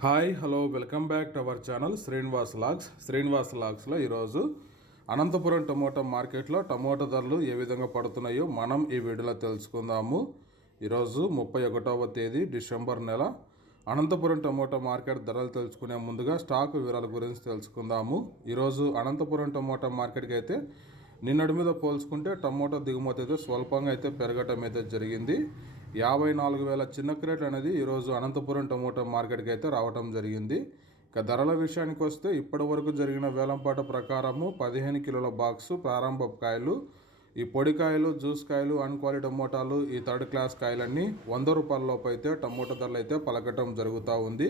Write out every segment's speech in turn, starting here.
Hi hello welcome back to our channel Srinivas logs. Srinivas లాగ్స్లో ఈరోజు Anantapuram tomato మార్కెట్లో tomato ధరలు ఏ విధంగా పడుతున్నాయో మనం ఈ వీడియోలో తెలుసుకుందాము. ఈరోజు ముప్పై ఒకటవ తేదీ డిసెంబర్ నెల. అనంతపురం టమోటా మార్కెట్ ధరలు తెలుసుకునే ముందుగా స్టాక్ వివరాల గురించి తెలుసుకుందాము. ఈరోజు అనంతపురం టమోటా మార్కెట్కి అయితే నిన్నటి మీద పోల్చుకుంటే టమోటా దిగుమతి అయితే స్వల్పంగా అయితే పెరగటం అయితే జరిగింది. యాభై నాలుగు వేల చిన్న క్రేట్ అనేది ఈరోజు అనంతపురం టమోటా మార్కెట్కి అయితే రావటం జరిగింది. ఇక ధరల విషయానికి వస్తే ఇప్పటి వరకు జరిగిన వేలంపాట ప్రకారము పదిహేను కిలోల బాక్సు ప్రారంభ కాయలు ఈ పొడి కాయలు జ్యూస్ కాయలు అన్ క్వాలిటీ టమోటాలు ఈ థర్డ్ క్లాస్ కాయలన్నీ వంద రూపాయలలోపు అయితే టమోటా ధరలు అయితే పలకటం జరుగుతూ ఉంది.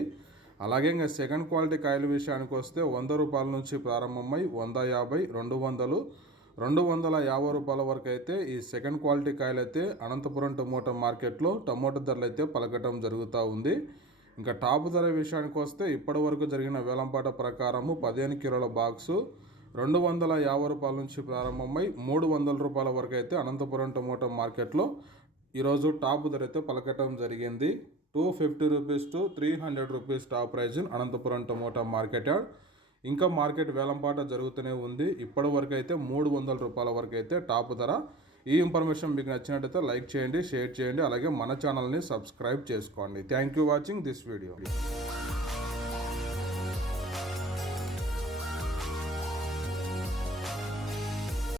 అలాగే ఇంకా సెకండ్ క్వాలిటీ కాయల విషయానికి వస్తే వంద రూపాయల నుంచి ప్రారంభమై వంద యాభై రెండు వందలు రెండు వందల యాభై రూపాయల వరకు అయితే ఈ సెకండ్ క్వాలిటీ కాయలు అయితే అనంతపురం టమోటా మార్కెట్లో టమోటా ధరలు అయితే పలకటం జరుగుతూ ఉంది. ఇంకా టాప్ ధర విషయానికి వస్తే ఇప్పటి వరకు జరిగిన వేలంపాట ప్రకారము పదిహేను కిలోల బాక్సు రెండు వందల యాభై రూపాయల నుంచి ప్రారంభమై మూడు వందల రూపాయల వరకు అయితే అనంతపురం టమోటా మార్కెట్లో ఈరోజు టాప్ ధర అయితే పలకటం జరిగింది. Two fifty rupees to three hundred rupees top price in Anantapuram tomato market yard. ఇంకా మార్కెట్ వేలంపాట జరుగుతూనే ఉంది. ఇప్పటి వరకు అయితే మూడు వందల రూపాయల వరకు అయితే టాప్ ధర. ఈ ఇన్ఫర్మేషన్ మీకు నచ్చినట్టయితే లైక్ చేయండి షేర్ చేయండి. అలాగే మన ఛానల్ని సబ్స్క్రైబ్ చేసుకోండి. Thank you watching this video.